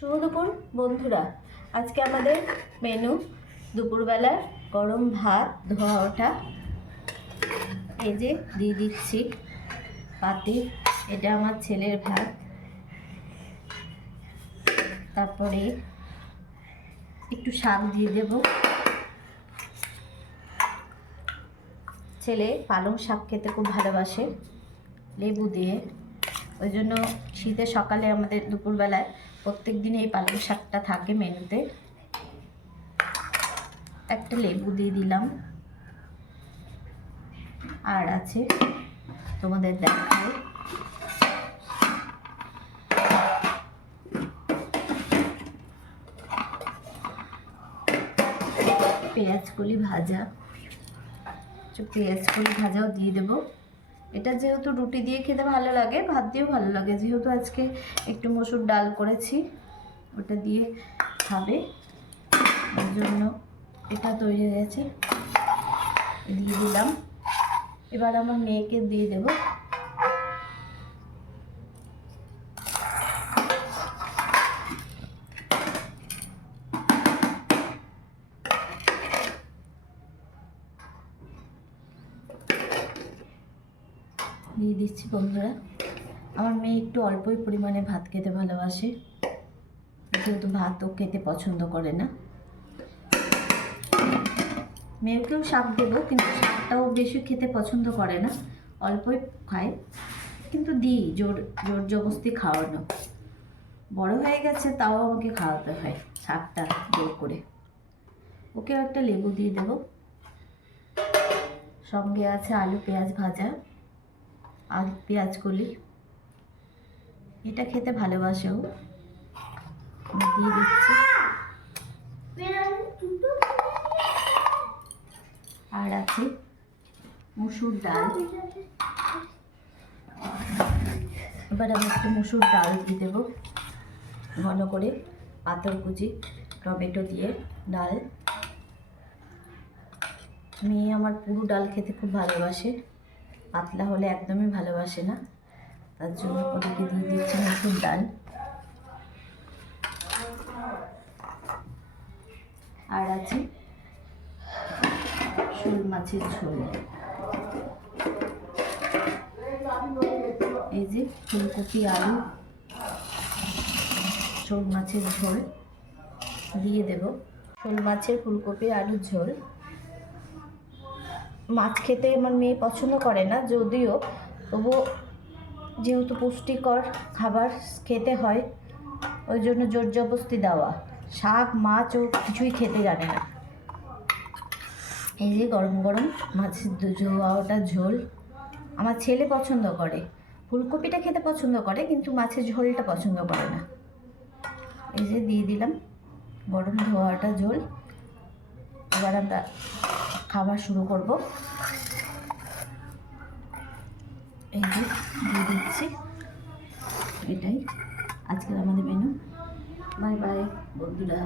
শুভ দুপুর বন্ধুরা। আজকে আমাদের মেনু দুপুরবেলার গরম ভাত ধোয়া ওঠা। এই যে দিয়ে দিচ্ছি পাতে, এটা আমার ছেলের ভাত। তারপরে একটু শাক দিয়ে দেব। ছেলে পালং শাক খেতে খুব ভালোবাসে লেবু দিয়ে, ওই জন্য শীতের সকালে আমাদের দুপুরবেলায় প্রত্যেক দিন এই পালং শাকটা থাকে মেনুতে। একটা লেবু দিয়ে দিলাম। আর আছে তোমাদের দেখায় পেঁয়াজকলি ভাজা, পেঁয়াজকলি ভাজাও দিয়ে দেবো। এটা যেহেতু রুটি দিয়ে খেতে ভালো লাগে, ভাত দিয়েও ভালো লাগে, যেহেতু আজকে একটু মসুর ডাল করেছি ওটা দিয়ে খাবে, ওই জন্য এটা তৈরি হয়েছে, দিয়ে দিলাম। এবার আমার মেয়েকে দিয়ে দেব। দিয়ে দিচ্ছি বন্ধুরা। আমার মেয়ে একটু অল্পই পরিমাণে ভাত খেতে ভালোবাসে, যেহেতু ভাতও খেতে পছন্দ করে না। মেয়েকেও শাক দেবো, কিন্তু শাকটাও বেশি খেতে পছন্দ করে না, অল্পই খায়, কিন্তু দিই জোর জবরদস্তি খাওয়ানো। বড় হয়ে গেছে তাও আমাকে খাওয়াতে হয় শাকটা জোর করে। ওকে একটা লেবু দিয়ে দেবো। সঙ্গে আছে আলু পেঁয়াজ ভাজা, আলু পেঁয়াজ কলি, এটা খেতে ভালোবাসে ও, দিয়ে দিচ্ছি। আর আছে মসুর ডাল। এবার আমি একটু মসুর ডাল দিয়ে দেবো ঘন করে, পাথরকুচি টমেটো দিয়ে ডাল। মেয়ে আমার পুরো ডাল খেতে খুব ভালোবাসে, পাতলা হলে একদমই ভালোবাসে না, তার জন্য ওদিকে দিয়ে দিচ্ছি মসুর ডাল। আর আছে শোল মাছের ঝোল। এই যে ফুলকপি আলু শোল মাছের ঝোল দিয়ে দেব। শোল মাছের ফুলকপি আলুর ঝোল। মাছ খেতে আমার মেয়ে পছন্দ করে না, যদিও তবুও যেহেতু পুষ্টিকর খাবার খেতে হয়, ওই জন্য জোর জবরদস্তি দেওয়া। শাক মাছ ও কিছুই খেতে জানে না। এই যে গরম গরম মাছের ওটা ঝোল আমার ছেলে পছন্দ করে, ফুলকপিটা খেতে পছন্দ করে, কিন্তু মাছের ঝোলটা পছন্দ করে না। এই যে দিয়ে দিলাম গরম ধোয়াটা ঝোল। এবার আমরা খাবার শুরু করব। এই যে দিয়ে দিচ্ছি। এটাই আজকের আমাদের মেনু। বাই বাই বন্ধুরা।